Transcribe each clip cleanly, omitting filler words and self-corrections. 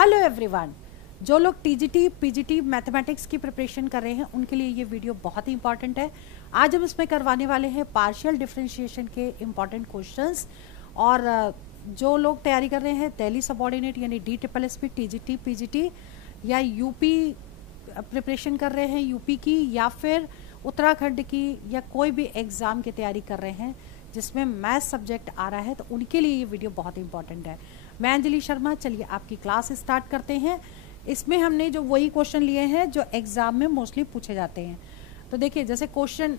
Hello everyone, जो लोग TGT PGT mathematics की प्रिपरेशन कर रहे हैं उनके लिए ये वीडियो बहुत ही इंपॉर्टेंट है। आज हम इसमें करवाने वाले हैं पार्शियल डिफरेंशिएशन के इम्पॉर्टेंट क्वेश्चंस। और जो लोग तैयारी कर रहे हैं दिल्ली सबऑर्डिनेट यानी DSSB टीजीटी पीजीटी या यूपी प्रिपरेशन कर रहे हैं यूपी की या फिर उत्तराखंड की या कोई भी एग्ज़ाम की तैयारी कर रहे हैं जिसमें मैथ सब्जेक्ट आ रहा है, तो उनके लिए ये वीडियो बहुत इंपॉर्टेंट है। मैं अंजलि शर्मा, चलिए आपकी क्लास स्टार्ट करते हैं। इसमें हमने जो वही क्वेश्चन लिए हैं जो एग्ज़ाम में मोस्टली पूछे जाते हैं। तो देखिए, जैसे क्वेश्चन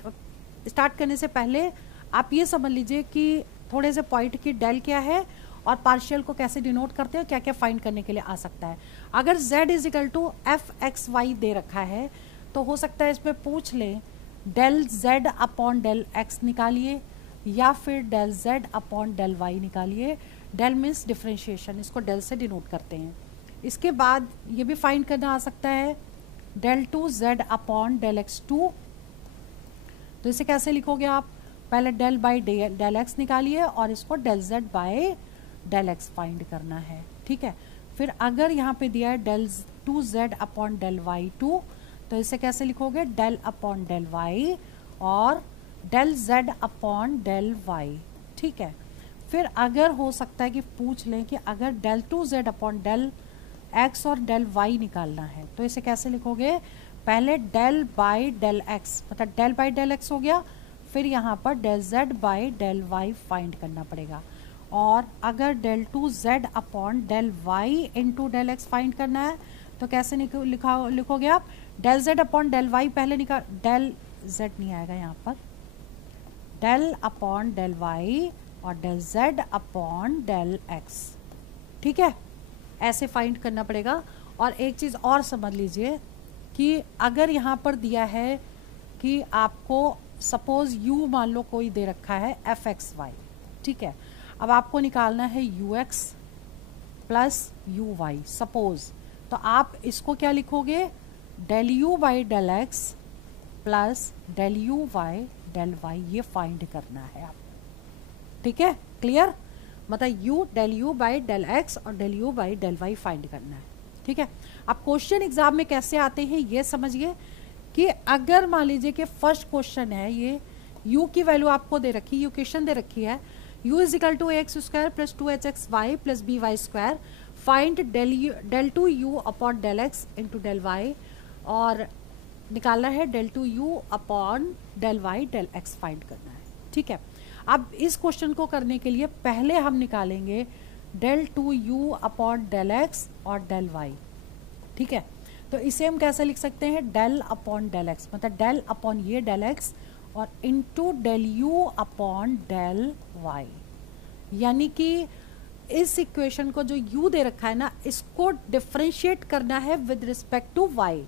स्टार्ट करने से पहले आप ये समझ लीजिए कि थोड़े से पॉइंट की डेल क्या है और पार्शियल को कैसे डिनोट करते हैं, क्या क्या फाइंड करने के लिए आ सकता है। अगर z is equal to f(x,y) दे रखा है तो हो सकता है इसमें पूछ लें del z upon del x निकालिए या फिर del z upon del y निकालिए। डेल मीन्स डिफरेंशिएशन, इसको डेल से डिनोट करते हैं। इसके बाद ये भी फाइंड करना आ सकता है del 2z upon del x2। तो इसे कैसे लिखोगे आप, पहले डेल बाई डेल x निकालिए और इसको del z by del x find करना है, ठीक है। फिर अगर यहाँ पे दिया है del 2z upon del y2 तो इसे कैसे लिखोगे, डेल अपॉन डेल y और del z upon del y, ठीक है। फिर अगर हो सकता है कि पूछ लें कि अगर del 2z upon del x और डेल y निकालना है तो इसे कैसे लिखोगे, पहले डेल बाई डेल x, मतलब डेल बाई डेल x हो गया, फिर यहाँ पर del z by del y find करना पड़ेगा। और अगर del 2z upon del y into del x find करना है तो कैसे लिखोगे आप, del z upon del y पहले निकाल, डेल z नहीं आएगा यहाँ पर, डेल अपॉन डेल y और del z upon del x, ठीक है। ऐसे फाइंड करना पड़ेगा। और एक चीज़ और समझ लीजिए कि अगर यहाँ पर दिया है कि आपको सपोज u मान लो कोई दे रखा है f(x,y), ठीक है। अब आपको निकालना है ux प्लस uy सपोज, तो आप इसको क्या लिखोगे, del u by del x plus del u by del y, ये फाइंड करना है आप, ठीक है, क्लियर। मतलब u del u by del x और del u by del y find करना है, ठीक है। अब क्वेश्चन एग्जाम में कैसे आते हैं ये समझिए कि अगर मान लीजिए कि फर्स्ट क्वेश्चन है, ये u की वैल्यू आपको दे रखी है, इक्वेशन दे रखी है u is equal to x square plus 2hxy plus by square, find del 2u upon del x into del y, और निकालना है del 2u upon del y del x find करना है, ठीक है। अब इस क्वेश्चन को करने के लिए पहले हम निकालेंगे del 2u upon del x और डेल y, ठीक है। तो इसे हम कैसे लिख सकते हैं, डेल अपॉन डेल x, मतलब डेल अपॉन ये डेल x और into del u upon del y, यानी कि इस इक्वेशन को जो u दे रखा है ना, इसको डिफरेंशिएट करना है विद रिस्पेक्ट टू y,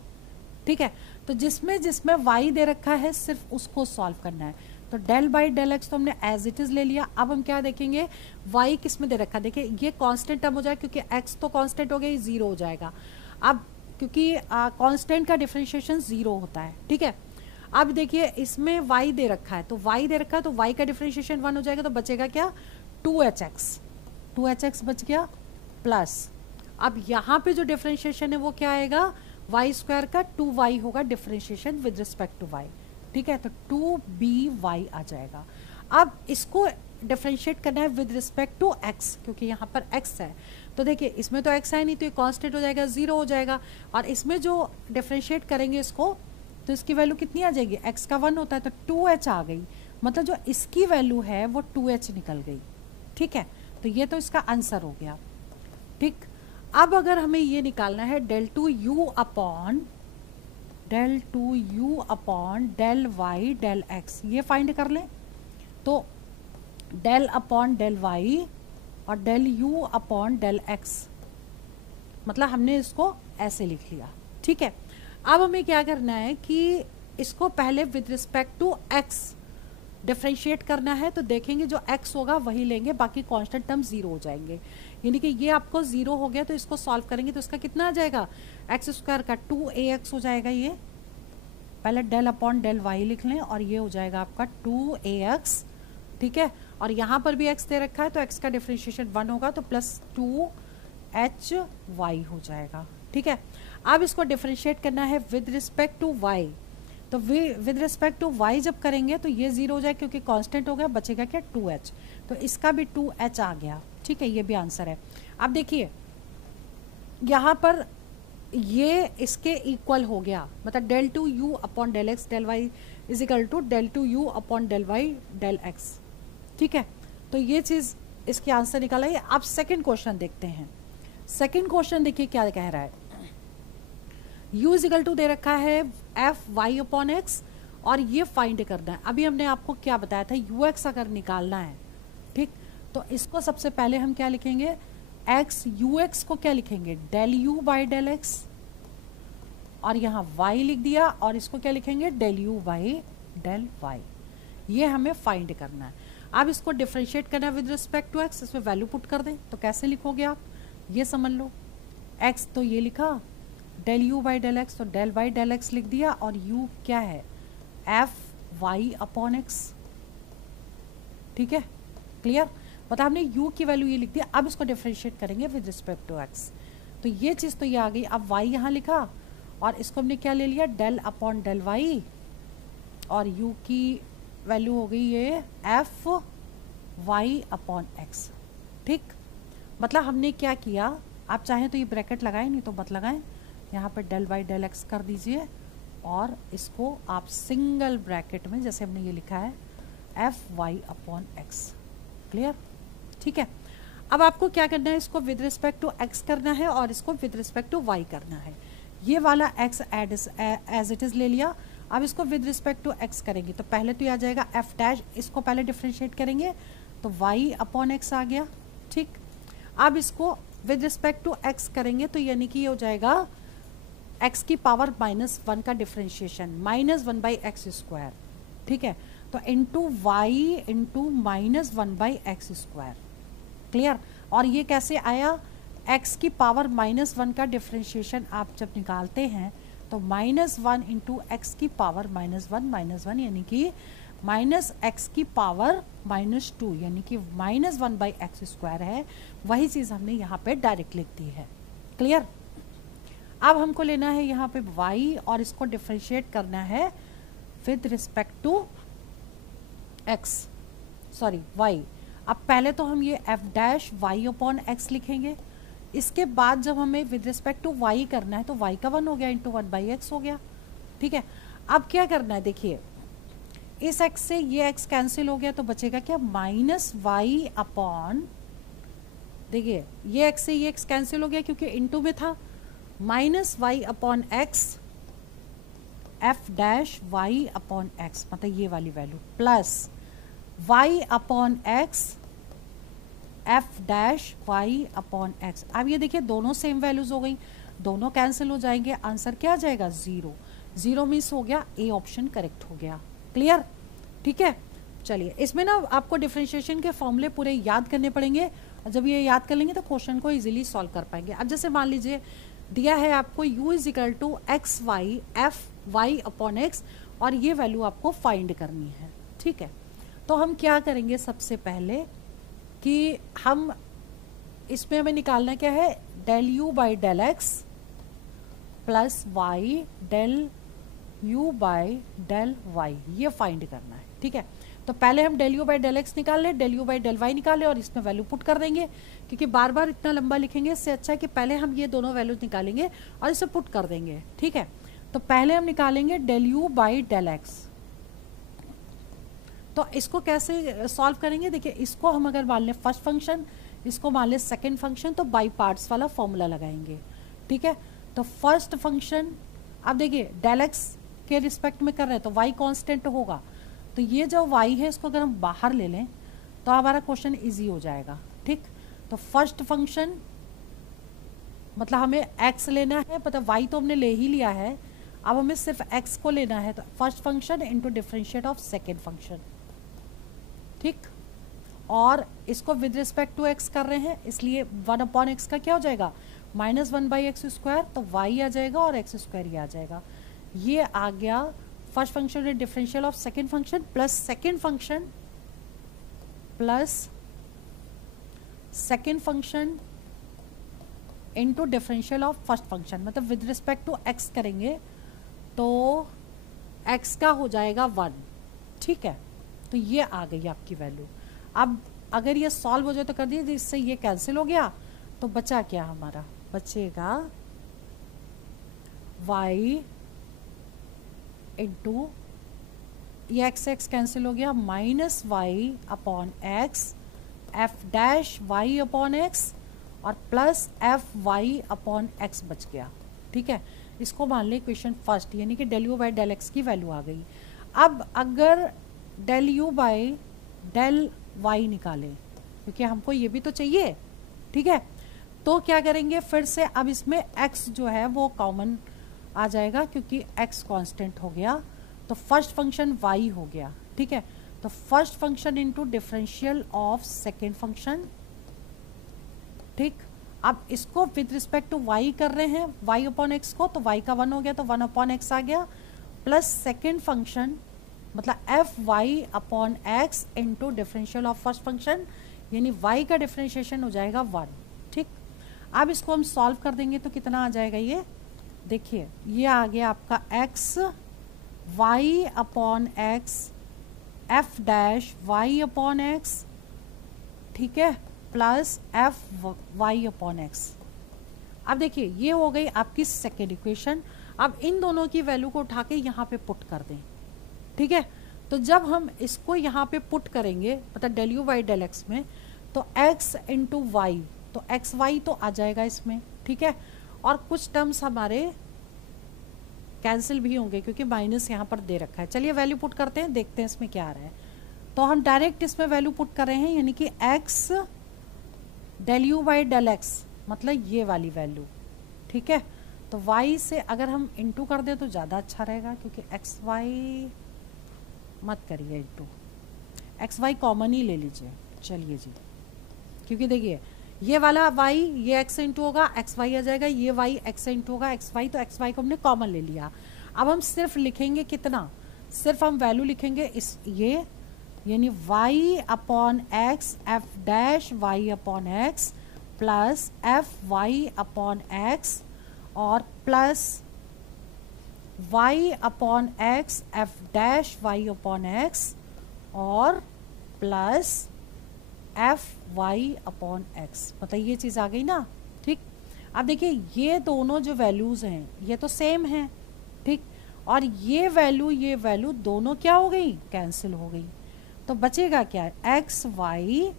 ठीक है। तो जिसमें जिसमें y दे रखा है सिर्फ उसको सॉल्व करना है। तो डेल बाई डेल एक्स तो हमने एज इट इज ले लिया। अब हम क्या देखेंगे, y किस में दे रखा है, देखिए ये कांस्टेंट टर्म हो जाएगा क्योंकि x तो कांस्टेंट हो गया, ये 0 हो जाएगा। अब क्योंकि कांस्टेंट का डिफरेंशिएशन 0 होता है, ठीक है। अब देखिए इसमें y दे रखा है, तो y दे रखा है तो y का डिफरेंशिएशन 1 हो जाएगा, तो बचेगा क्या, 2hx बच गया, प्लस अब यहाँ पे जो डिफरेंशिएशन है वो क्या आएगा, y स्क्वायर का 2y होगा differentiation with respect to y, ठीक है। तो 2by आ जाएगा। अब इसको डिफरेंशिएट करना है विद रिस्पेक्ट टू x, क्योंकि यहाँ पर x है, तो देखिए इसमें तो x है नहीं तो ये कांस्टेंट हो जाएगा, 0 हो जाएगा। और इसमें जो डिफरेंशिएट करेंगे इसको तो इसकी वैल्यू कितनी आ जाएगी, x का 1 होता है तो 2h आ गई, मतलब जो इसकी वैल्यू है वो 2h निकल गई, ठीक है। तो ये तो इसका आंसर हो गया, ठीक। अब अगर हमें ये निकालना है del 2u upon del y del x, ये फाइंड कर लें, तो डेल अपॉन डेल y और del u upon del x, मतलब हमने इसको ऐसे लिख लिया, ठीक है। अब हमें क्या करना है कि इसको पहले with respect to x differentiate करना है, तो देखेंगे जो x होगा वही लेंगे, बाकी कांस्टेंट टर्म 0 हो जाएंगे, यानी कि ये आपको 0 हो गया तो इसको सॉल्व करेंगे तो इसका कितना आ जाएगा, एक्स स्क्वायर का 2ax हो जाएगा। ये पहले डेल अपॉन डेल y लिख लें और ये हो जाएगा आपका 2ax, ठीक है। और यहाँ पर भी x दे रखा है तो x का डिफरेंशिएशन 1 होगा, तो प्लस 2 एच वाई हो जाएगा। ठीक है, अब इसको डिफरेंशिएट करना है विद रिस्पेक्ट टू वाई। तो विद रिस्पेक्ट टू वाई जब करेंगे तो ये जीरो हो जाए क्योंकि कांस्टेंट हो गया, बचेगा क्या 2h, तो इसका भी 2h आ गया। ठीक है, ये भी आंसर है। अब देखिए यहाँ पर ये इसके इक्वल हो गया, मतलब del two u upon del x del y is equal to del two u upon del y del x. ठीक है, तो ये चीज़ इसके आंसर निकाला है। अब सेकंड क्वेश्चन देखते हैं। सेकंड क्वेश्चन देखिए क्या कह रहा है। u इज इक्वल टू दे रखा है एफ वाई अपॉन एक्स और ये फाइंड करना है। अभी हमने आपको क्या बताया था, यू एक्स अगर निकालना है, ठीक, तो इसको सबसे पहले हम क्या लिखेंगे, एक्स यू एक्स को क्या लिखेंगे, del u by del x, और यहाँ y लिख दिया, और इसको क्या लिखेंगे, del u by del y. ये हमें फाइंड करना है। अब इसको डिफरेंशिएट करना है विद रिस्पेक्ट टू एक्स, इसमें वैल्यू पुट कर दें तो कैसे लिखोगे आप, ये समझ लो। x तो ये लिखा del u by del x, तो डेल बाई डेल एक्स लिख दिया, और u क्या है, एफ वाई अपॉन एक्स। ठीक है, क्लियर, मतलब हमने u की वैल्यू ये लिख दिया। अब इसको डिफरेंशिएट करेंगे विद रिस्पेक्ट टू x, तो ये चीज़ तो ये आ गई। अब y यहाँ लिखा और इसको हमने क्या ले लिया, डेल अपॉन डेल y, और u की वैल्यू हो गई ये एफ वाई अपॉन एक्स। ठीक, मतलब हमने क्या किया, आप चाहें तो ये ब्रैकेट लगाएं, नहीं तो मत लगाएं, यहाँ पर डेल बाई डेल एक्स कर दीजिए, और इसको आप सिंगल ब्रैकेट में जैसे हमने ये लिखा है f Y upon x. Clear, ठीक है। अब आपको क्या करना है, इसको विद रिस्पेक्ट टू एक्स करना है और इसको विद रिस्पेक्ट टू वाई करना है। ये वाला एक्स एज इट इज़ ले लिया। अब इसको विद रिस्पेक्ट टू एक्स करेंगे तो पहले तो ये आ जाएगा एफ डैश, इसको पहले डिफरेंशिएट करेंगे तो वाई अपॉन एक्स आ गया। ठीक, अब इसको विद रिस्पेक्ट टू एक्स करेंगे तो यानी कि ये हो जाएगा एक्स की पावर -1 का डिफरेंशिएशन, -1 बाई एक्स स्क्वायर। ठीक है, तो into y into -1 by x square. Clear, और ये कैसे आया, x की पावर -1 का डिफरेंशिएशन आप जब निकालते हैं तो -1 इंटू एक्स की पावर -1 यानी कि -x की पावर -2 यानी कि -1 बाई एक्स स्क्वायर है। वही चीज़ हमने यहाँ पे डायरेक्ट लिख दी है। क्लियर, अब हमको लेना है यहाँ पे y और इसको डिफरेंशिएट करना है with respect to x, sorry y। अब पहले तो हम ये f dash y upon x लिखेंगे, इसके बाद जब हमें विद रिस्पेक्ट टू y करना है तो y का 1 हो गया इंटू 1 बाई एक्स हो गया। ठीक है, अब क्या करना है, देखिए इस x से ये x कैंसिल हो गया तो बचेगा क्या, -y अपॉन, देखिए ये x से ये x कैंसिल हो गया क्योंकि इंटू में था, -y upon x f dash y upon x, मतलब ये वाली value, plus y upon x f dash y upon x। अब ये देखिए दोनों सेम वैल्यूज हो गई, दोनों कैंसिल हो जाएंगे, आंसर क्या आ जाएगा, 0। 0 मिस हो गया, ए ऑप्शन करेक्ट हो गया। क्लियर, ठीक है। चलिए इसमें ना आपको डिफरेंशिएशन के फॉर्मूले पूरे याद करने पड़ेंगे, और जब ये याद कर लेंगे तो क्वेश्चन को इजीली सॉल्व कर पाएंगे। अब जैसे मान लीजिए दिया है आपको u is equal to x y f Y upon x, और ये वैल्यू आपको फाइंड करनी है। ठीक है, तो हम क्या करेंगे, सबसे पहले कि हम इसमें हमें निकालना क्या है, del u by del x plus y del u by del y, ये फाइंड करना है। ठीक है, तो पहले हम del u by del x निकाल लें, del u by del y निकालें और इसमें वैल्यू पुट कर देंगे, क्योंकि बार बार इतना लंबा लिखेंगे इससे अच्छा है कि पहले हम ये दोनों वैल्यूज निकालेंगे और इसे पुट कर देंगे। ठीक है, तो पहले हम निकालेंगे del u by del x. तो इसको कैसे सॉल्व करेंगे, देखिए इसको हम अगर मान लें फर्स्ट फंक्शन, इसको मान लें सेकेंड फंक्शन, तो बाई पार्ट्स वाला फॉर्मूला लगाएंगे। ठीक है, तो फर्स्ट फंक्शन, अब देखिए डेल एक्स के रिस्पेक्ट में कर रहे हैं तो y कांस्टेंट होगा, तो ये जो y है इसको अगर हम बाहर ले लें तो हमारा क्वेश्चन इजी हो जाएगा। ठीक, तो फर्स्ट फंक्शन मतलब हमें x लेना है, मतलब y तो हमने ले ही लिया है, अब हमें सिर्फ x को लेना है, तो first function into differentiate of second function. ठीक, और इसको विद रिस्पेक्ट टू x कर रहे हैं इसलिए 1 अपॉन x का क्या हो जाएगा, -1 बाई एक्स स्क्वायर, तो y आ जाएगा और x स्क्वायर ही आ जाएगा। ये आ गया फर्स्ट फंक्शन में differential of second function plus second function plus second function into differential of first function, मतलब विद रिस्पेक्ट टू एक्स करेंगे तो एक्स का हो जाएगा 1, ठीक है। तो ये आ गई आपकी वैल्यू। अब अगर ये सॉल्व हो जाए तो कर दिए, इससे ये कैंसिल हो गया, तो बचा क्या हमारा, बचेगा y इंटू ये एक्स एक्स कैंसिल हो गया, minus Y upon x F dash Y upon x और plus F Y upon X बच गया, ठीक है। इसको मान लें इक्वेशन फर्स्ट, यानी कि del u by del x की वैल्यू आ गई। अब अगर del u by del y निकालें, क्योंकि हमको ये भी तो चाहिए, ठीक है, तो क्या करेंगे फिर से, अब इसमें x जो है वो कॉमन आ जाएगा क्योंकि x कांस्टेंट हो गया, तो फर्स्ट फंक्शन y हो गया, ठीक है। तो first function into differential of second function, ठीक। अब इसको विद रिस्पेक्ट टू y कर रहे हैं, y अपॉन एक्स को, तो y का 1 हो गया तो 1 अपॉन एक्स आ गया, प्लस सेकेंड फंक्शन मतलब f Y upon x into differential of first function, यानी y का डिफरेंशिएशन हो जाएगा 1, ठीक। अब इसको हम सॉल्व कर देंगे तो कितना आ जाएगा, ये देखिए ये आ गया आपका x y upon x F dash Y upon x, ठीक है, plus F Y upon x. अब देखिए ये हो गई आपकी सेकेंड इक्वेशन। अब इन दोनों की वैल्यू को उठा के यहाँ पे पुट कर दें, ठीक है। तो जब हम इसको यहाँ पे पुट करेंगे मतलब del u by del x में, तो x इंटू वाई, तो एक्स वाई तो आ जाएगा इसमें, ठीक है, और कुछ टर्म्स हमारे कैंसिल भी होंगे क्योंकि माइनस यहाँ पर दे रखा है। चलिए वैल्यू पुट करते हैं, देखते हैं इसमें क्या आ रहा है। तो हम डायरेक्ट इसमें वैल्यू पुट कर रहे हैं, यानी कि x del u by del x मतलब ये वाली वैल्यू, ठीक है। तो y से अगर हम इंटू कर दें तो ज़्यादा अच्छा रहेगा, क्योंकि एक्स वाई मत करिए इंटू, एक्स वाई कॉमन ही ले लीजिए, चलिए जी, क्योंकि देखिए ये वाला y ये x इंटू होगा, एक्स वाई आ जाएगा, ये y x इंटू होगा एक्स वाई, तो एक्स वाई को हमने कॉमन ले लिया। अब हम सिर्फ लिखेंगे कितना, सिर्फ हम वैल्यू लिखेंगे इस ये, यानी y upon x F dash Y upon x plus F Y upon x और plus y upon x F dash Y upon x और plus F Y upon X, मतलब ये चीज़ आ गई ना, ठीक। अब देखिए ये दोनों जो वैल्यूज़ हैं ये तो सेम हैं, ठीक, और ये वैल्यू दोनों क्या हो गई, कैंसिल हो गई। तो बचेगा क्या, एक्स वाई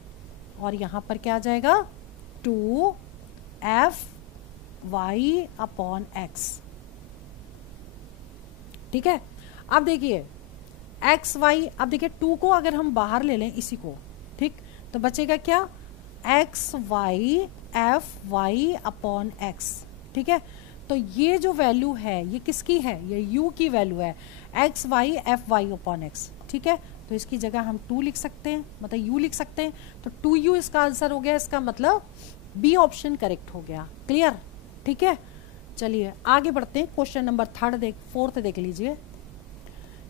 और यहाँ पर क्या आ जाएगा 2 एफ वाई अपॉन एक्स, ठीक है। अब देखिए एक्स वाई, अब देखिए 2 को अगर हम बाहर ले लें इसी को, ठीक, तो बचेगा क्या, x y f Y upon x, ठीक है। तो ये जो वैल्यू है ये किसकी है, ये u की वैल्यू है, x y f Y upon x, ठीक है। तो इसकी जगह हम 2 लिख सकते हैं, मतलब u लिख सकते हैं, तो 2u इसका आंसर हो गया, इसका मतलब बी ऑप्शन करेक्ट हो गया, क्लियर, ठीक है। चलिए आगे बढ़ते हैं, क्वेश्चन नंबर फोर्थ देख लीजिए।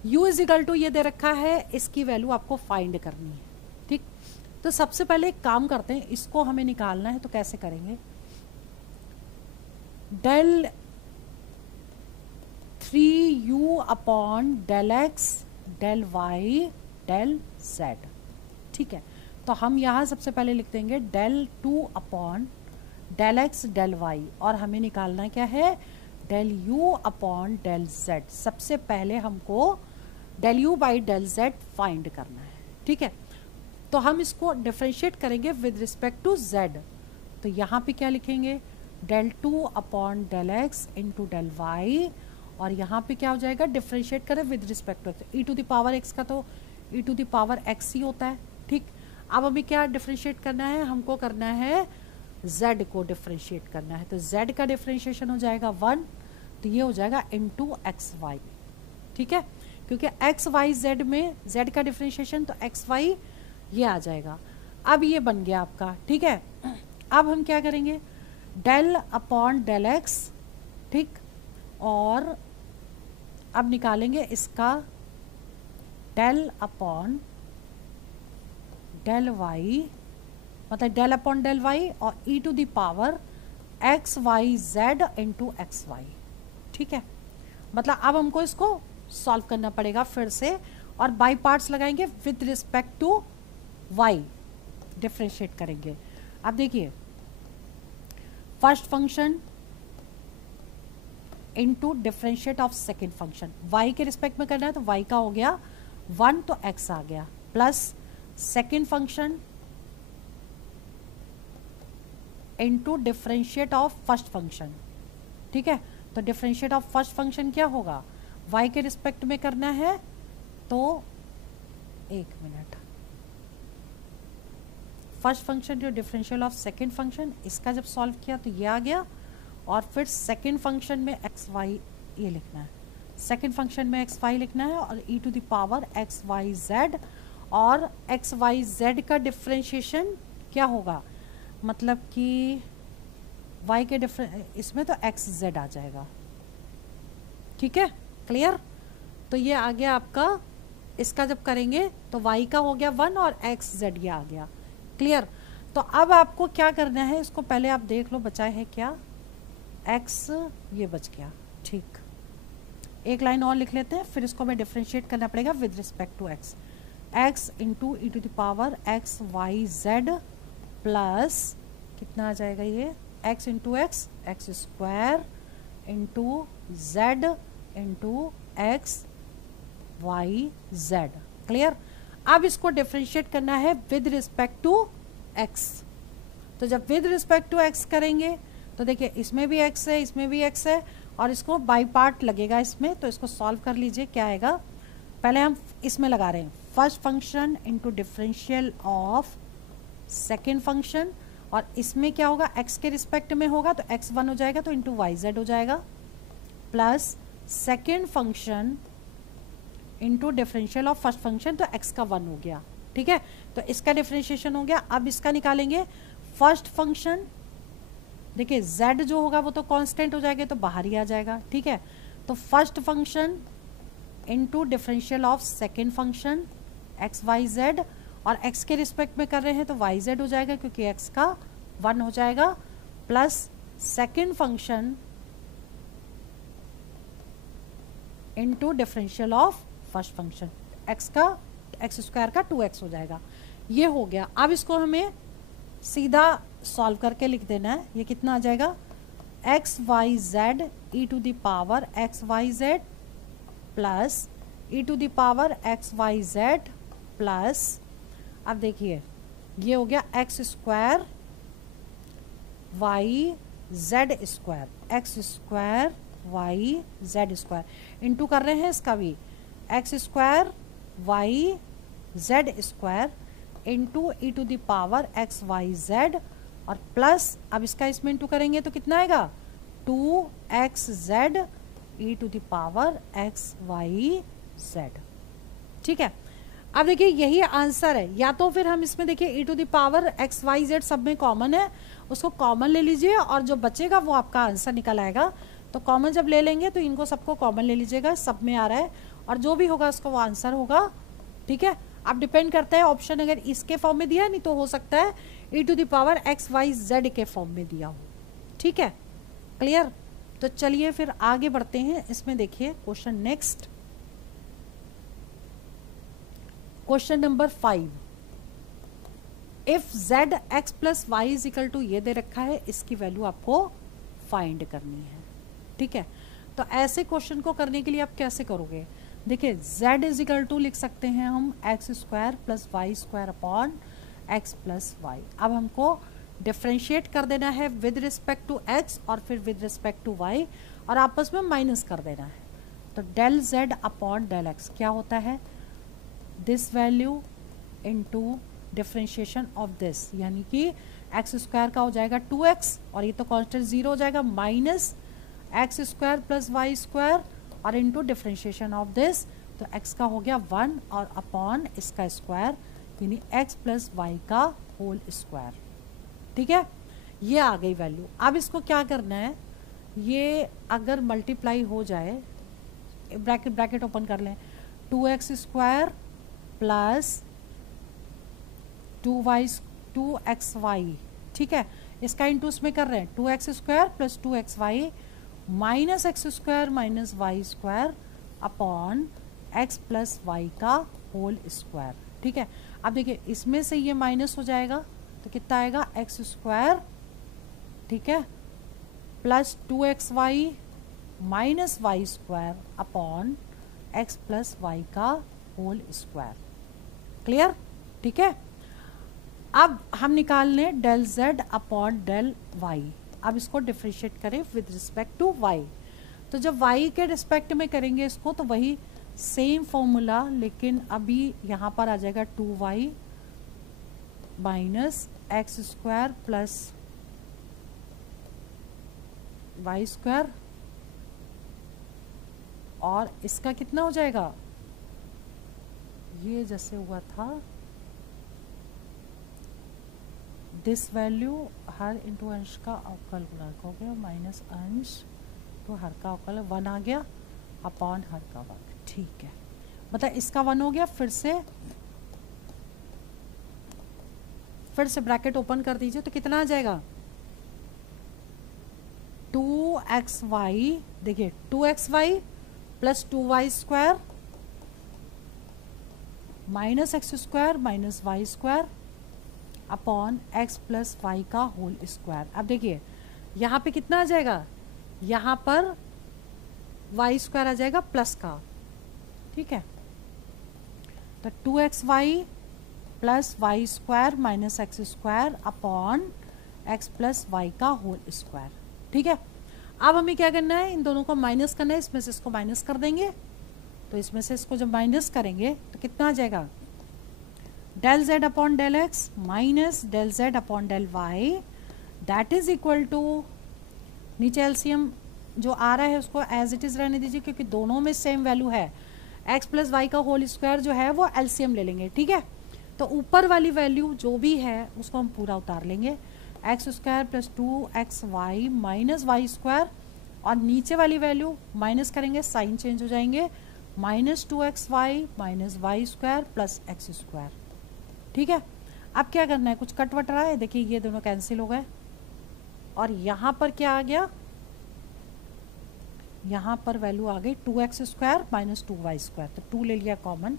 u इज इक्वल टू ये दे रखा है, इसकी वैल्यू आपको फाइंड करनी है, ठीक। तो सबसे पहले एक काम करते हैं, इसको हमें निकालना है, तो कैसे करेंगे, del 3u upon del x del y del z, ठीक है। तो हम यहाँ सबसे पहले लिख देंगे del 2 upon del x del Y, और हमें निकालना क्या है, del u upon del z. सबसे पहले हमको del u by del z find करना है, ठीक है। तो हम इसको डिफरेंशिएट करेंगे विद रिस्पेक्ट टू z, तो यहाँ पे क्या लिखेंगे, del 2 upon del x into del Y, और यहाँ पे क्या हो जाएगा, डिफरेंशिएट करें with respect to e to the power x का तो e to the power x ही होता है, ठीक। अब हमें क्या डिफरेंशिएट करना है, हमको करना है z को डिफरेंशिएट करना है, तो z का डिफरेंशिएशन हो जाएगा 1, तो ये हो जाएगा इंटू एक्स वाई, ठीक है, क्योंकि एक्स वाई जेड में z का डिफरेंशिएशन तो एक्स वाई ये आ जाएगा। अब ये बन गया आपका, ठीक है। अब हम क्या करेंगे, डेल अपॉन डेल एक्स, ठीक, और अब निकालेंगे इसका डेल अपॉन डेल वाई, मतलब डेल अपॉन डेल वाई और e to the power x Y z into x y. ठीक है, मतलब अब हमको इसको सॉल्व करना पड़ेगा फिर से, और बाई पार्ट्स लगाएंगे with respect to y, differentiate करेंगे। अब देखिए first function into differentiate of second function, y के रिस्पेक्ट में करना है तो y का हो गया 1 तो x आ गया, plus second function into differentiate of first function. ठीक है, तो डिफरेंशिएट ऑफ फर्स्ट फंक्शन क्या होगा, y के रिस्पेक्ट में करना है तो एक मिनट, फर्स्ट फंक्शन जो डिफरेंशियल ऑफ सेकेंड फंक्शन, इसका जब सॉल्व किया तो ये आ गया, और फिर सेकेंड फंक्शन में एक्स वाई ये लिखना है, सेकेंड फंक्शन में एक्स वाई लिखना है, और E to the power x Y Z, और एक्स वाई जेड का डिफ्रेंशिएशन क्या होगा, मतलब कि y के इसमें तो एक्स जेड आ जाएगा। ठीक है, क्लियर। तो ये आ गया आपका, इसका जब करेंगे तो y का हो गया 1 और एक्स जेड ये आ गया। क्लियर। तो अब आपको क्या करना है, इसको पहले आप देख लो बचा है क्या, x ये बच गया। ठीक, एक लाइन और लिख लेते हैं, फिर इसको हमें डिफ्रेंशिएट करना पड़ेगा with respect to x, x into e to the power x Y z plus कितना आ जाएगा ये, x into x, x square into z into x Y z. Clear. अब इसको डिफ्रेंशिएट करना है विद रिस्पेक्ट टू x, तो जब विद रिस्पेक्ट टू x करेंगे तो देखिए इसमें भी x है, इसमें भी x है, और इसको बाई पार्ट लगेगा इसमें, तो इसको सॉल्व कर लीजिए क्या आएगा। पहले हम इसमें लगा रहे हैं first function into differential of second function, और इसमें क्या होगा, x के रिस्पेक्ट में होगा तो x 1 हो जाएगा, तो इंटू वाई जेड हो जाएगा, plus second function into differential of first function, तो x का 1 हो गया। ठीक है, तो इसका डिफरेंशिएशन हो गया। अब इसका निकालेंगे फर्स्ट फंक्शन, देखिए z जो होगा वो तो कांस्टेंट हो जाएगा, तो बाहर ही आ जाएगा। ठीक है, तो first function into differential of second function x Y Z, और x के रिस्पेक्ट में कर रहे हैं तो वाई जेड हो जाएगा क्योंकि x का 1 हो जाएगा, plus second function into differential of first function x का एक्स स्क्वायर का 2x हो जाएगा। ये हो गया। अब इसको हमें सीधा सॉल्व करके लिख देना है, ये कितना आ जाएगा, x Y z e to the power x Y z plus e to the power x Y z plus, अब देखिए ये हो गया x square y z square, x square y z square into कर रहे हैं इसका भी, x square y z square into e to the power x Y Z, और प्लस अब इसका इसमें इंटू करेंगे तो कितना आएगा, 2xz e to the power x Y z. ठीक है, अब देखिए यही आंसर है, या तो फिर हम इसमें देखिए E to the power x Y Z सब में कॉमन है, उसको कॉमन ले लीजिए और जो बचेगा वो आपका आंसर निकल आएगा। तो कॉमन जब ले लेंगे तो इनको सबको कॉमन ले लीजिएगा, सब में आ रहा है, और जो भी होगा उसका वो आंसर होगा। ठीक है, अब डिपेंड करता है ऑप्शन अगर इसके फॉर्म में दिया नहीं तो हो सकता है E to the power x Y Z के फॉर्म में दिया हो। ठीक है, क्लियर। तो चलिए फिर आगे बढ़ते हैं, इसमें देखिए question next, question number 5, if z x plus y is equal to ये दे रखा है, इसकी वैल्यू आपको फाइंड करनी है। ठीक है, तो ऐसे क्वेश्चन को करने के लिए आप कैसे करोगे, देखिए z इज इक्वल टू लिख सकते हैं हम x square plus Y square upon x plus y. अब हमको डिफ्रेंशिएट कर देना है विद रिस्पेक्ट टू x और फिर विद रिस्पेक्ट टू y, और आपस में माइनस कर देना है। तो del z upon del x क्या होता है, this value into differentiation of this, यानी कि एक्स स्क्वायर का हो जाएगा 2x और ये तो कांस्टेंट 0 हो जाएगा, minus x square plus Y square और इनटू डिफरेंशिएशन ऑफ दिस, तो x का हो गया 1 और अपॉन इसका स्क्वायर यानी x प्लस वाई का होल स्क्वायर। ठीक है, ये आ गई वैल्यू। अब इसको क्या करना है, ये अगर मल्टीप्लाई हो जाए, ब्रैकेट ब्रैकेट ओपन कर लें, 2x स्क्वायर प्लस 2xy, ठीक है, इसका इंटू उसमें कर रहे हैं 2x² plus 2xy minus x² minus y square upon x plus y का होल स्क्वायर। ठीक है, अब देखिए इसमें से ये माइनस हो जाएगा तो कितना आएगा x², ठीक है, plus 2xy minus y square upon x plus y का होल स्क्वायर। क्लियर? ठीक है, अब हम निकाल लें del z upon del y। अब इसको डिफ्रेंशिएट करें विद रिस्पेक्ट टू y। तो जब y के रिस्पेक्ट में करेंगे इसको तो वही सेम फॉर्मूला, लेकिन अभी यहाँ पर आ जाएगा 2y minus x² plus Y square, और इसका कितना हो जाएगा, ये जैसे हुआ था दिस वैल्यू हर इंटू अंश का अवकल गुणक हो गया माइनस अंश तो हर का अवकल 1 आ गया अपॉन हर का वर्ग। ठीक है, मतलब इसका 1 हो गया। फिर से ब्रैकेट ओपन कर दीजिए तो कितना आ जाएगा 2xy, देखिए 2xy plus 2y² minus x² minus y square upon x plus y का होल स्क्वायर। अब देखिए यहाँ पे कितना आ जाएगा, यहाँ पर y² आ जाएगा प्लस का। ठीक है, तो 2xy plus Y square minus x² upon x plus y का होल स्क्वायर। ठीक है, अब हमें क्या करना है, इन दोनों को माइनस करना है। इसमें से इसको माइनस कर देंगे तो इसमें से इसको जब माइनस करेंगे तो कितना आ जाएगा del z upon del x minus del z upon del y, that is equal to, नीचे एलसीएम जो आ रहा है उसको एज इट इज रहने दीजिए क्योंकि दोनों में सेम वैल्यू है। x प्लस वाई का होल स्क्वायर जो है वो एलसीएम ले लेंगे। ठीक है, तो ऊपर वाली वैल्यू जो भी है उसको हम पूरा उतार लेंगे, x² plus 2xy minus y square, और नीचे वाली वैल्यू माइनस करेंगे साइन चेंज हो जाएंगे, minus 2xy minus y square plus x²। ठीक है, अब क्या करना है, कुछ कट वट रहा है, देखिए ये दोनों कैंसिल हो गए और यहाँ पर क्या आ गया, यहाँ पर वैल्यू आ गई 2x² माइनस 2y², तो 2 ले लिया common,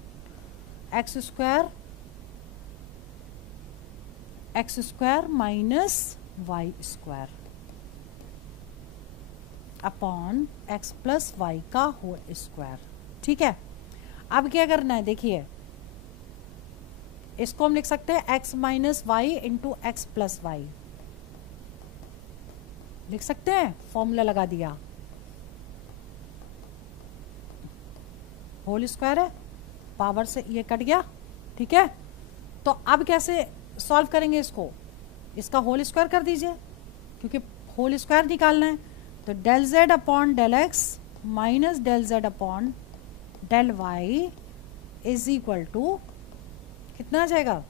x² minus y square upon x plus y का होल स्क्वायर। ठीक है, अब क्या करना है, देखिए इसको हम लिख सकते हैं x minus y into x plus y, लिख सकते हैं, फॉर्मूला लगा दिया, होल स्क्वायर है, पावर से ये कट गया। ठीक है, तो अब कैसे सॉल्व करेंगे इसको, इसका होल स्क्वायर कर दीजिए क्योंकि होल स्क्वायर निकालना है। तो del z upon del x minus del z upon del y is equal to कितना आ जाएगा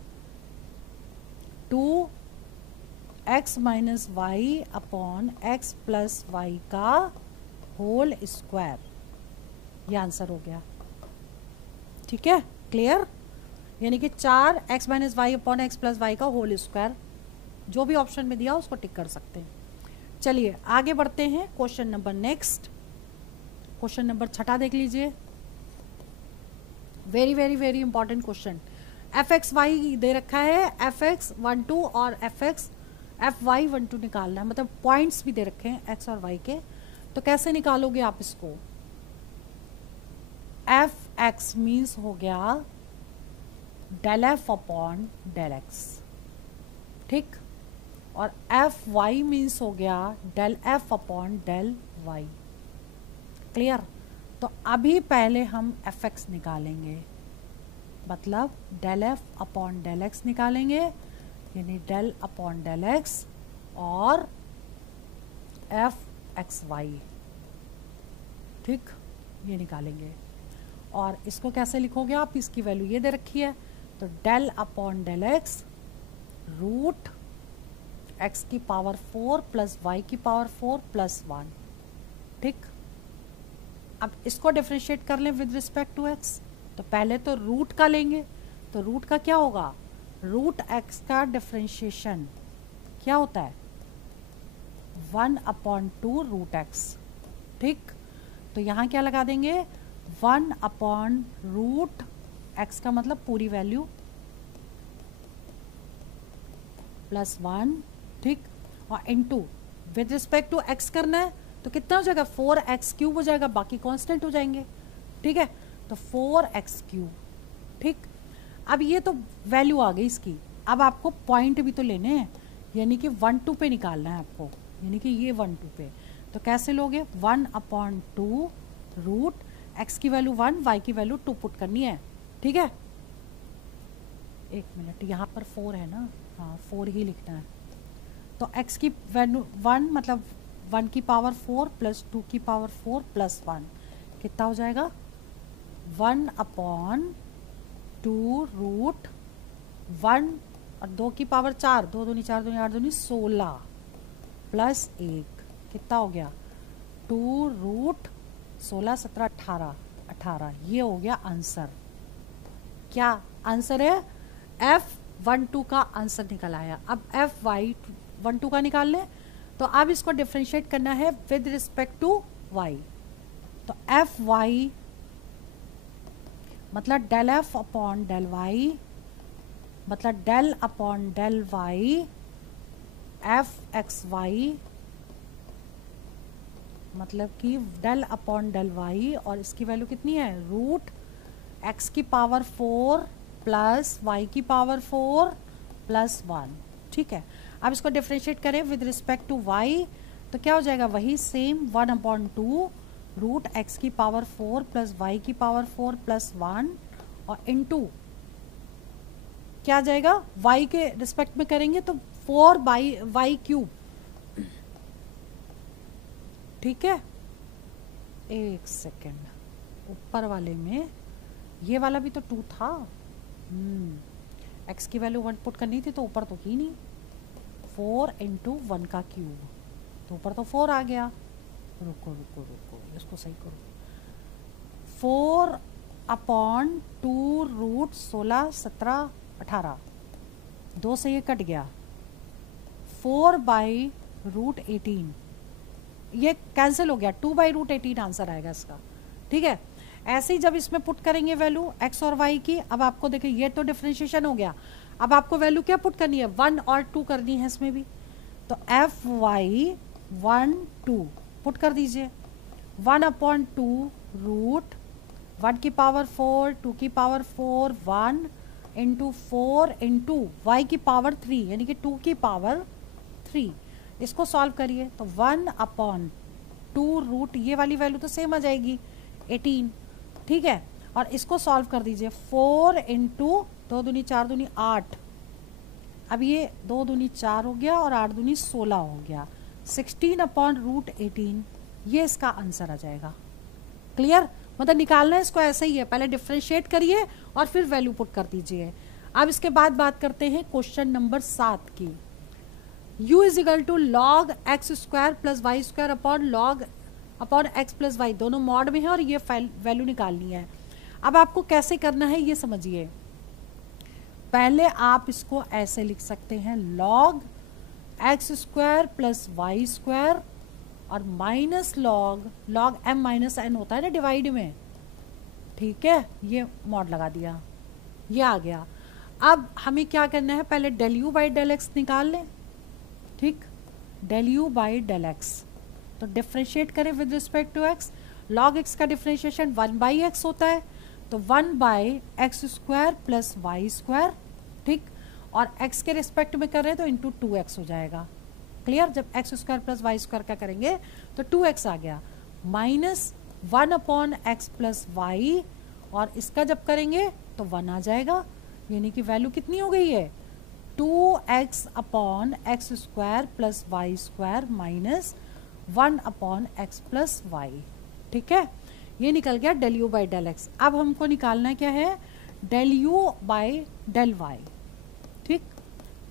2x minus Y upon x plus y का होल स्क्वायर, ये आंसर हो गया। ठीक है, क्लियर, यानी कि 4x minus Y upon x plus y का होल स्क्वायर, जो भी ऑप्शन में दिया उसको टिक कर सकते हैं। चलिए आगे बढ़ते हैं, question number next, question number 6 देख लीजिए, very very very important question. fxy दे रखा है, fx12 और fy12 निकालना है, मतलब पॉइंट्स भी दे रखे हैं x और y के, तो कैसे निकालोगे आप इसको, fx मीन्स हो गया del f upon del x, ठीक, और fy मीन्स हो गया del f upon del y। Clear, तो अभी पहले हम fx निकालेंगे, मतलब del f upon del x निकालेंगे, यानी डेल अपॉन डेल x और fxy, ठीक, ये निकालेंगे। और इसको कैसे लिखोगे आप, इसकी वैल्यू ये दे रखी है, तो del upon del x root x की पावर 4 प्लस y की पावर 4 प्लस 1, ठीक। अब इसको डिफरेंशिएट कर लें विद रिस्पेक्ट टू x, तो पहले तो रूट का लेंगे, तो रूट का क्या होगा, रूट x का डिफरेंशिएशन क्या होता है 1/2√x। ठीक, तो यहाँ क्या लगा देंगे 1/√x का मतलब पूरी वैल्यू +1। ठीक, और into with respect to x करना है तो कितना हो जाएगा 4x³ हो जाएगा, बाकी कांस्टेंट हो जाएंगे। ठीक है, तो 4x³। ठीक, अब ये तो वैल्यू आ गई इसकी। अब आपको पॉइंट भी तो लेने हैं, यानी कि 1 2 पे निकालना है आपको, यानी कि ये 1 2 पे। तो कैसे लोगे 1/2√x की वैल्यू 1, y की वैल्यू 2 पुट करनी है। ठीक है, एक मिनट, यहाँ पर 4 है ना, हाँ 4 ही लिखना है। तो x की वैल्यू 1 मतलब 1 की पावर 4 प्लस 2 की पावर 4 प्लस 1 कितना हो जाएगा 1/2√1 और 2 की पावर 4, 2 दूनी 4 दूनी 8 दूनी 16 प्लस 1 कितना हो गया 2√16 17 18। ये हो गया आंसर। क्या आंसर है F12 का आंसर निकल आया। अब Fy12 का निकाल लें, तो अब इसको डिफरेंशिएट करना है विद रिस्पेक्ट टू y। तो Fy मतलब del F upon del y मतलब del upon del y Fxy मतलब कि डेल अपॉन डेल y, और इसकी वैल्यू कितनी है √x की पावर 4 प्लस y की पावर 4 प्लस 1। ठीक है, अब इसको डिफरेंशिएट करें विद रिस्पेक्ट टू y तो क्या हो जाएगा वही सेम 1/2√x की पावर 4 प्लस y की पावर 4 प्लस 1 और इनटू क्या आ जाएगा y के रिस्पेक्ट में करेंगे तो 4/y³। ठीक है, एक सेकेंड, ऊपर वाले में ये वाला भी तो 2 था। x की वैल्यू 1 पुट करनी थी तो ऊपर तो की नहीं, 4 × 1 का क्यूब, तो ऊपर तो 4 आ गया। रुको रुको रुको, इसको सही करो। 4/2√16 17 18, 2 से ये कट गया। 4/√18 ये कैंसिल हो गया, 2/√18 आंसर आएगा इसका। ठीक है, ऐसे ही जब इसमें पुट करेंगे वैल्यू x और y की, अब आपको देखिए ये तो डिफरेंशिएशन हो गया। अब आपको वैल्यू क्या पुट करनी है 1 और 2 करनी है इसमें भी, तो Fy1 2 पुट कर दीजिए। 1/2√1 की पावर 4 2 की पावर 4 1 × 4 × y की पावर 3 यानी कि 2 की पावर 3। इसको सॉल्व करिए तो 1/2 ये वाली वैल्यू तो सेम आ जाएगी 18। ठीक है, और इसको सॉल्व कर दीजिए 4 × 2 दूनी 4 दूनी 8। अब ये 2 दूनी 4 हो गया और 8 दूनी 16 हो गया, 16/√18 ये इसका आंसर आ जाएगा। क्लियर, मतलब निकालना है इसको ऐसे ही है, पहले डिफरेंशिएट करिए और फिर वैल्यू पुट कर दीजिए। अब इसके बाद बात करते हैं क्वेश्चन नंबर 7 की। u = log x² + y² upon x + y, दोनों मॉड में है और ये वैल्यू निकालनी है। अब आपको कैसे करना है ये समझिए। पहले आप इसको ऐसे लिख सकते हैं log x² + y² और माइनस log m-n होता है ना डिवाइड में। ठीक है, ये मॉड लगा दिया, ये आ गया। अब हमें क्या करना है, पहले del u/del x निकाल लें। ठीक, del u/del x, तो डिफरेंशिएट करें with respect to x। log x का डिफरेंशिएशन 1/x होता है, तो 1/x² + y²। ठीक, और x के रिस्पेक्ट में कर रहे हैं तो इंटू 2x हो जाएगा। क्लियर, जब x² + y² का करेंगे तो 2x आ गया, माइनस 1/x + y, और इसका जब करेंगे तो 1 आ जाएगा, यानी कि वैल्यू कितनी हो गई है 2x/x² + y² minus 1/x + y। ठीक है, ये निकल गया del u/del x। अब हमको निकालना क्या है del u/del y। ठीक,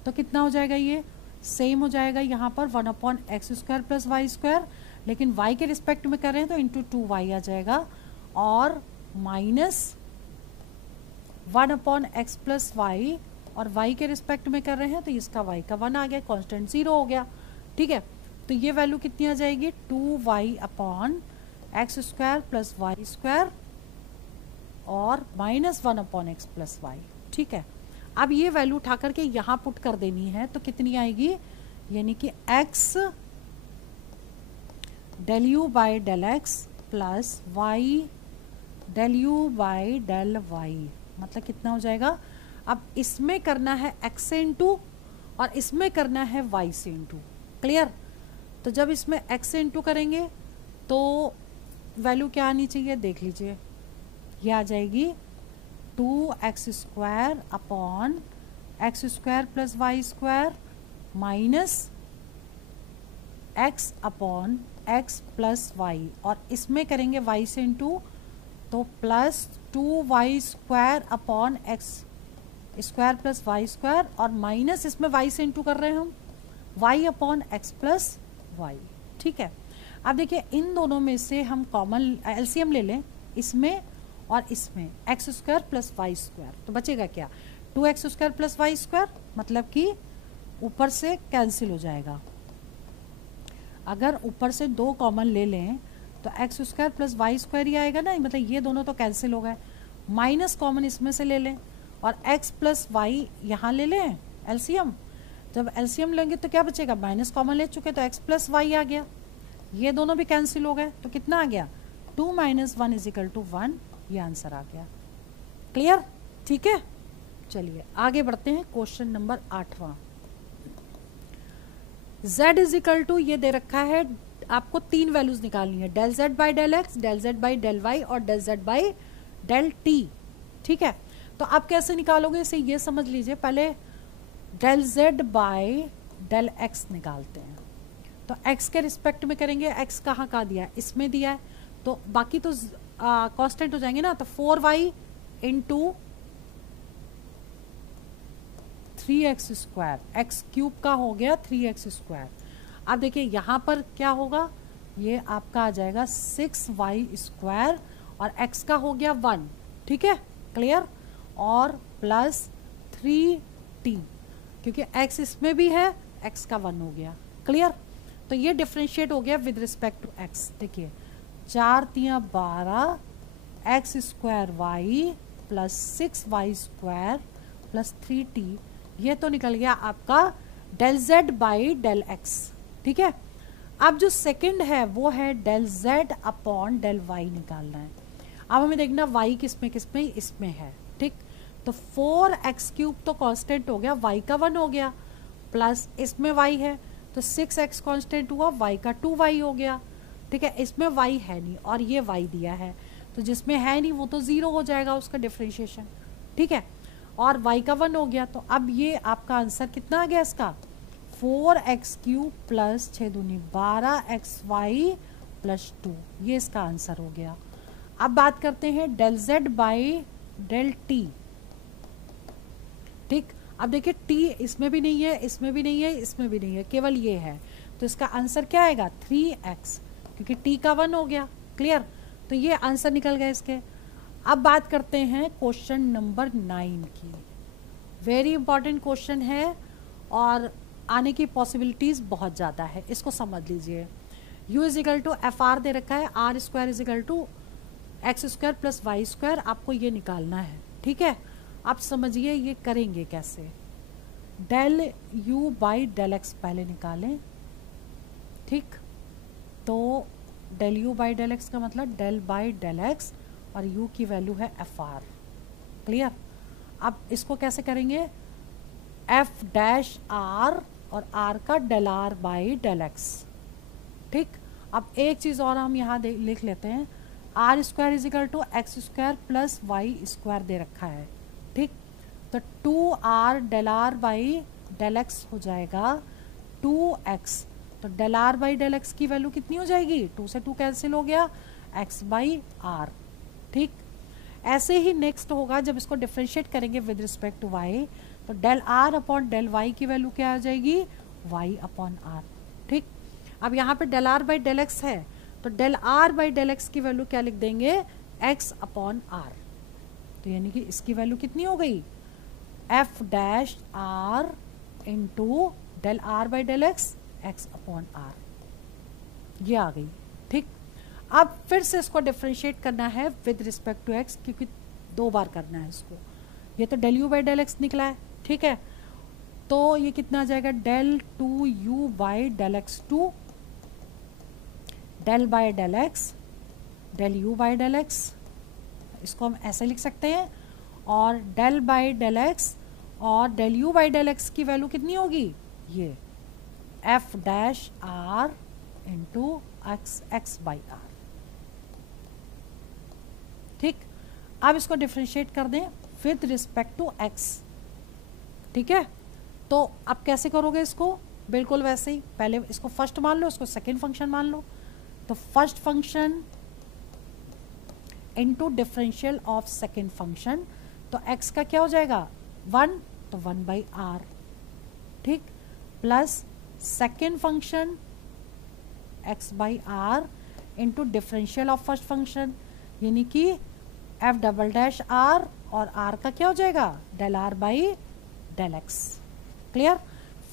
तो कितना हो जाएगा, ये सेम हो जाएगा यहाँ पर 1/x² + y², लेकिन y के रिस्पेक्ट में कर रहे हैं तो इंटू 2y आ जाएगा, और माइनस 1/x + y, और y के रिस्पेक्ट में कर रहे हैं तो इसका y का 1 आ गया, कांस्टेंट 0 हो गया। ठीक है, तो ये वैल्यू कितनी आ जाएगी 2y upon x square plus Y square और -1/x प्लस वाई। ठीक है, अब ये वैल्यू उठा करके यहाँ पुट कर देनी है तो कितनी आएगी, यानी कि x del u by del x plus y del u by del y, मतलब कितना हो जाएगा। अब इसमें करना है x से इंटू और इसमें करना है y से इंटू। क्लियर। तो जब इसमें x से इंटू करेंगे तो वैल्यू क्या आनी चाहिए, देख लीजिए, ये आ जाएगी 2x square upon x square plus Y square minus x upon x plus y, और इसमें करेंगे y से इंटू तो plus 2y square upon x square plus Y square और माइनस इसमें y से इंटू कर रहे हैं हम y upon x plus y. ठीक है, अब देखिए इन दोनों में से हम कॉमन एलसीएम ले लें, इसमें और इसमें x square plus Y square, तो बचेगा क्या 2x square plus Y square, मतलब कि ऊपर से कैंसिल हो जाएगा। अगर ऊपर से 2 कॉमन ले लें तो X square plus Y square ही आएगा ना, मतलब ये दोनों तो कैंसिल हो गए। माइनस कॉमन इसमें से ले लें और x प्लस वाई यहाँ ले लें एलसीएम। जब एलसीएम लेंगे तो क्या बचेगा, माइनस कॉमन ले चुके तो x प्लस वाई आ गया, ये दोनों भी कैंसिल हो गए तो कितना आ गया 2 - 1 = 1, ये आंसर आ गया। क्लियर। ठीक है, चलिए आगे बढ़ते हैं। Question number 8वां। z = ये दे रखा है, आपको 3 वैल्यूज निकालनी है, del z by del x, del z by del Y और del z by del T. ठीक है, तो आप कैसे निकालोगे इसे ये समझ लीजिए। पहले del z by del x निकालते हैं, तो x के रिस्पेक्ट में करेंगे। x कहाँ कहाँ दिया है, इसमें दिया है, तो बाकी तो कांस्टेंट हो जाएंगे ना, तो 4y into 3x square, x cube का हो गया 3x स्क्वायर। अब देखिए यहाँ पर क्या होगा, ये आपका आ जाएगा 6y स्क्वायर और x का हो गया 1। ठीक है, क्लियर। और प्लस 3t, क्योंकि x इसमें भी है, x का 1 हो गया। क्लियर। तो ये डिफ्रेंशिएट हो गया विद रिस्पेक्ट टू x। देखिए 4 × 12 x square y plus 6y square plus 3t, ये तो निकल गया आपका del z by del x. ठीक है, अब जो सेकंड है वो है del z upon del y निकालना है। अब हमें देखना y किसमें किसमें, इसमें है। ठीक, तो 4x³ तो कांस्टेंट हो गया, y का 1 हो गया, प्लस इसमें y है तो 6x कांस्टेंट हुआ, y का 2y हो गया। ठीक है, इसमें y है नहीं और ये y दिया है, तो जिसमें है नहीं वो तो 0 हो जाएगा उसका डिफरेंशिएशन। ठीक है, और y का 1 हो गया, तो अब ये आपका आंसर कितना आ गया इसका 4x³ प्लस 6 दूनी 12xy प्लस 2, ये इसका आंसर हो गया। अब बात करते हैं del z by del T. ठीक, अब देखिए t इसमें भी नहीं है, इसमें भी नहीं है, इसमें भी नहीं है, केवल ये है, तो इसका आंसर क्या आएगा 3x, क्योंकि t का 1 हो गया। क्लियर, तो ये आंसर निकल गए इसके। अब बात करते हैं क्वेश्चन नंबर 9 की। वेरी इंपॉर्टेंट क्वेश्चन है और आने की पॉसिबिलिटीज बहुत ज़्यादा है, इसको समझ लीजिए। u = FR दे रखा है, R² = x² plus Y square, आपको ये निकालना है। ठीक है, आप समझिए ये करेंगे कैसे। Del u by del x पहले निकालें। ठीक, तो del u by del x का मतलब डेल बाई डेल एक्स और u की वैल्यू है FR। क्लियर। अब इसको कैसे करेंगे, f' और r का del r by del x. ठीक, अब एक चीज़ और हम यहाँ लिख लेते हैं, R² = x² plus Y square दे रखा है। ठीक, तो 2r del r by del x हो जाएगा 2x, तो del r by del x की वैल्यू कितनी हो जाएगी, 2 से 2 कैंसिल हो गया, x बाई r। ठीक, ऐसे ही नेक्स्ट होगा जब इसको डिफरेंशिएट करेंगे विद रिस्पेक्ट टू y, तो del r upon del y की वैल्यू क्या आ जाएगी, y अपॉन r। ठीक, अब यहाँ पे del r by del x है, तो del r by del x की वैल्यू क्या लिख देंगे, x अपॉन r। तो यानी कि इसकी वैल्यू कितनी हो गई, f' r into del r by del x, x upon r। ये आ गई, ठीक। अब फिर से इसको डिफ्रेंशिएट करना है विद रिस्पेक्ट टू एक्स, क्योंकि 2 बार करना है इसको। ये तो del u by del x निकला है, ठीक है। तो ये कितना आ जाएगा, del 2u by del x two, del by del x, del u by del x, इसको हम ऐसे लिख सकते हैं। और डेल बाय डेल एक्स और del u by del x की वैल्यू कितनी होगी, ये f dash r into x x by r, ठीक। अब इसको डिफ्रेंशिएट कर दें विद रिस्पेक्ट टू एक्स, ठीक है। तो अब कैसे करोगे इसको, बिल्कुल वैसे ही, पहले इसको फर्स्ट मान लो, इसको सेकेंड फंक्शन मान लो। तो first function into differential of second function, तो x का क्या हो जाएगा 1, तो 1 बाई आर, ठीक, plus second function x by r into differential of first function, यानी कि f डबल डैश आर, और r का क्या हो जाएगा del r by del x, clear.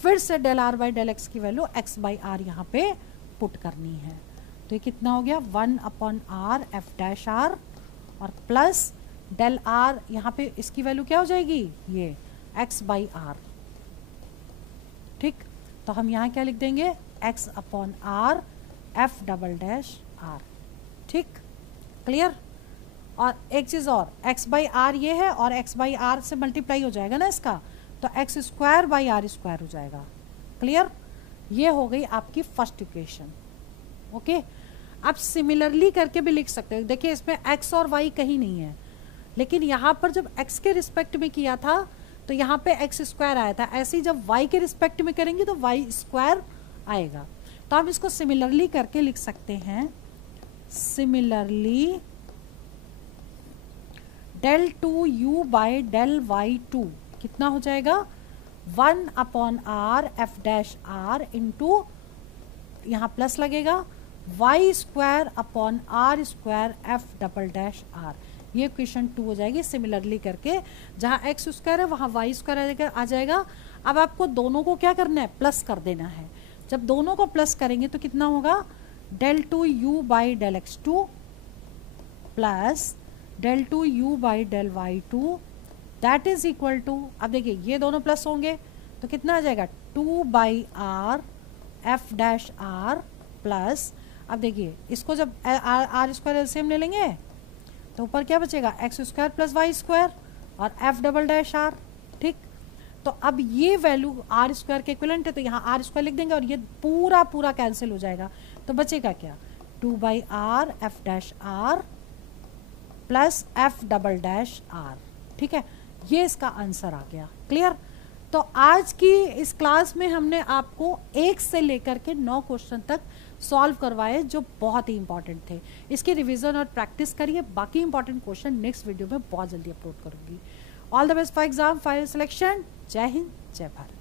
फिर से del r by del x की वैल्यू x बाई आर यहाँ पे पुट करनी है। तो ये कितना हो गया 1 upon r f dash r, और प्लस डेल आर, यहाँ पे इसकी वैल्यू क्या हो जाएगी, ये x बाई आर, ठीक। तो हम यहाँ क्या लिख देंगे, x upon r f double dash r, ठीक, क्लियर। और एक चीज़ और, x बाई आर ये है और x बाई आर से मल्टीप्लाई हो जाएगा ना इसका, तो x square by r square हो जाएगा, क्लियर। ये हो गई आपकी फर्स्ट इक्वेशन, ओके। आप सिमिलरली करके भी लिख सकते हो, देखिए इसमें x और y कहीं नहीं है, लेकिन यहाँ पर जब x के रिस्पेक्ट में किया था तो यहाँ पे x स्क्वायर आया था, ऐसे ही जब y के रिस्पेक्ट में करेंगे तो y स्क्वायर आएगा। तो हम इसको सिमिलरली करके लिख सकते हैं, similarly del 2u by del y2 कितना हो जाएगा 1 upon r f dash r into, यहाँ प्लस लगेगा, y square upon r square f double dash r. ये क्वेश्चन 2 हो जाएगी सिमिलरली करके, जहाँ x स्क्वायर है वहाँ y स्क्वायर आ जाएगा। अब आपको दोनों को क्या करना है, प्लस कर देना है। जब दोनों को प्लस करेंगे तो कितना होगा, del 2u by del x2 plus del 2u by del y2 that is equal to, अब देखिए ये दोनों प्लस होंगे तो कितना आ जाएगा 2 by r f dash r plus, अब देखिए इसको जब आर स्क्वायर एलसीएम ले लेंगे तो ऊपर क्या बचेगा x square plus Y square और एफ डबल डैश आर, ठीक। तो अब ये वैल्यू आर स्क्वायर के इक्विवेलेंट है, तो यहाँ आर स्क्वायर लिख देंगे और ये पूरा पूरा कैंसिल हो जाएगा, तो बचेगा क्या 2 by r f dash r plus f double dash r, ठीक है। ये इसका आंसर आ गया, क्लियर। तो आज की इस क्लास में हमने आपको 1 से लेकर के 9 क्वेश्चन तक सॉल्व करवाए जो बहुत ही इंपॉर्टेंट थे। इसकी रिवीजन और प्रैक्टिस करिए, बाकी इंपॉर्टेंट क्वेश्चन नेक्स्ट वीडियो में बहुत जल्दी अपलोड करूंगी। All the best for exam final selection. जय हिंद, जय भारत।